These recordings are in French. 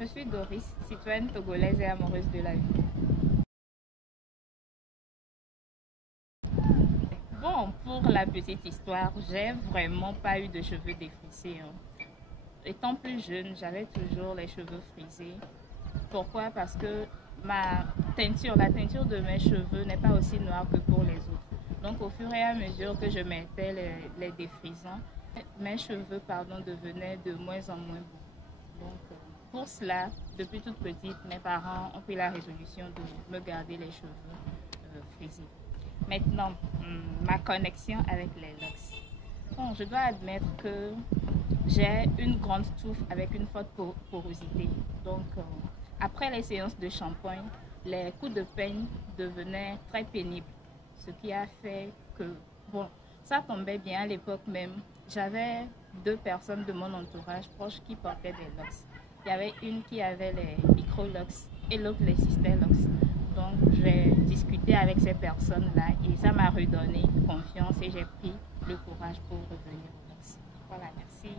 Je suis Doris, citoyenne togolaise et amoureuse de la vie. Bon, pour la petite histoire, j'ai vraiment pas eu de cheveux défrisés. Étant plus jeune, j'avais toujours les cheveux frisés. Pourquoi? Parce que la teinture de mes cheveux n'est pas aussi noire que pour les autres. Donc au fur et à mesure que je mettais les défrisants, mes cheveux devenaient de moins en moins beaux. Donc pour cela, depuis toute petite, mes parents ont pris la résolution de me garder les cheveux frisés. Maintenant, ma connexion avec les locks. Bon, je dois admettre que j'ai une grande touffe avec une forte porosité. Donc après les séances de shampoing, les coups de peigne devenaient très pénibles. Ce qui a fait que, bon, ça tombait bien à l'époque même. J'avais 2 personnes de mon entourage proche qui portaient des locks. Il y avait une qui avait les micro-locks et l'autre les sister-locks. Donc j'ai discuté avec ces personnes-là et ça m'a redonné confiance et j'ai pris le courage pour revenir aux locks. Voilà, merci.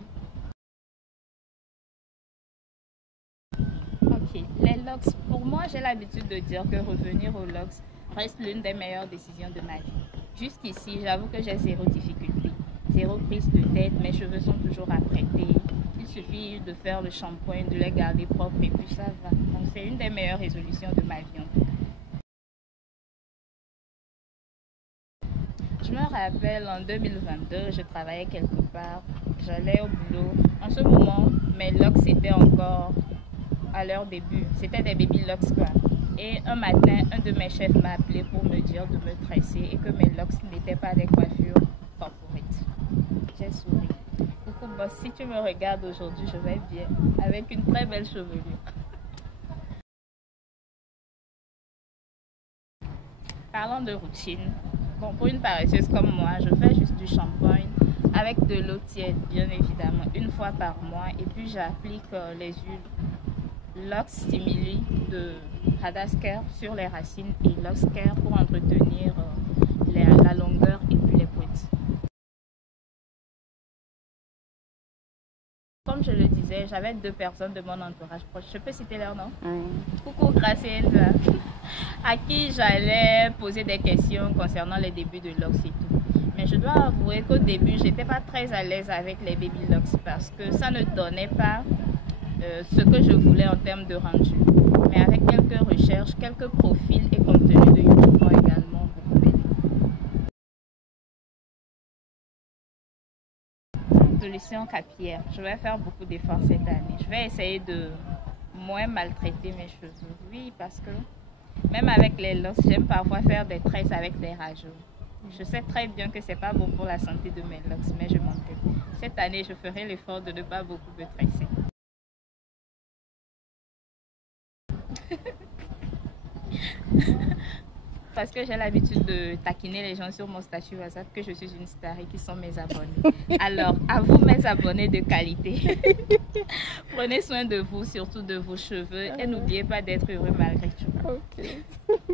Ok, les locks, pour moi j'ai l'habitude de dire que revenir aux locks reste l'une des meilleures décisions de ma vie. Jusqu'ici, j'avoue que j'ai zéro difficulté, zéro prise de tête, mes cheveux sont toujours apprêtés. Il suffit de faire le shampoing, de les garder propres et puis ça va. Donc c'est une des meilleures résolutions de ma vie en tout cas. Je me rappelle en 2022, je travaillais quelque part, j'allais au boulot. En ce moment, mes locks étaient encore à leur début, c'était des baby locks quoi. Et un matin, un de mes chefs m'a appelé pour me dire de me tresser et que mes locks n'étaient pas des coiffures corporate. J'ai souri. Coucou boss, si tu me regardes aujourd'hui, je vais bien, avec une très belle chevelure. Parlons de routine. Bon, pour une paresseuse comme moi, je fais juste du shampoing avec de l'eau tiède, bien évidemment, une fois par mois. Et puis j'applique les huiles Lux Stimuli de Hadasker sur les racines et Lux Care pour entretenir la longueur et puis les pointes. Comme je le disais, j'avais 2 personnes de mon entourage proche. Je peux citer leur nom? Coucou Graciela, à qui j'allais poser des questions concernant les débuts de locks et tout. Mais je dois avouer qu'au début, j'étais pas très à l'aise avec les baby locks parce que ça ne donnait pas ce que je voulais en termes de rendu. Mais avec quelques recherches, quelques profils et contenus de YouTube ont également beaucoup aidé. Solution capillaire. Je vais faire beaucoup d'efforts cette année. Je vais essayer de moins maltraiter mes cheveux. Oui, parce que même avec les locks, j'aime parfois faire des tresses avec des rajouts. Je sais très bien que c'est pas bon pour la santé de mes locks, mais je m'en fais. Cette année, je ferai l'effort de ne pas beaucoup me tresser. Parce que j'ai l'habitude de taquiner les gens sur mon statut WhatsApp que je suis une star et qui sont mes abonnés. Alors, à vous mes abonnés de qualité, prenez soin de vous, surtout de vos cheveux et n'oubliez pas d'être heureux malgré tout. Ok.